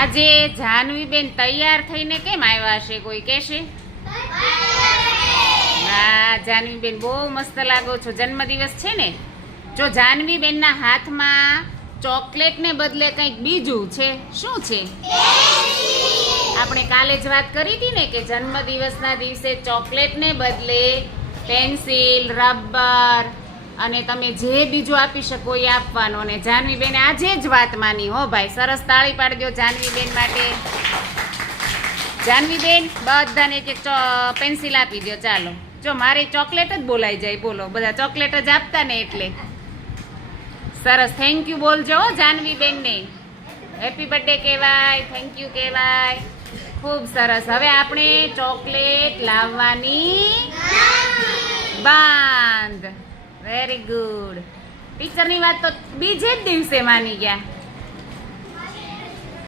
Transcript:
આજે જાનવીબેન તૈયાર થઈને કેમ આવ્યા છે, કોઈ કહેશે? હા, જાનવીબેન બહુ મસ્ત લાગો છો. જન્મદિવસ છે ને? જો જાનવીબેનના હાથમાં ચોકલેટને બદલે કંઈક બીજું છે. શું છે? આપણે કાલે જ વાત કરી હતી ને કે જન્મદિવસના દિવસે ચોકલેટને બદલે પેન્સિલ, રબર અને તમે જે બીજું આપી શકો એ આપવાનું. અને જાનવીબેન આજે જ વાત માની. હો ભાઈ, સરસ તાળી પાડી દો જાનવીબેન માટે. જાનવીબેન બધાને એક એક પેન્સિલ આપી દો. ચાલો, જો મારી ચોકલેટ જ બોલાઈ જાય. બોલો, બધા ચોકલેટ જ આપતા ને એટલે. સરસ, થેન્ક યુ બોલજો જાનવીબેનને. હેપી બર્થડે કહેવાય, થેન્ક યુ કહેવાય. ખૂબ સરસ. હવે આપણે ચોકલેટ લાવવાની બાંધ. Very good. ટીચરની વાત તો બીજે જ દિવસે માની ગયા.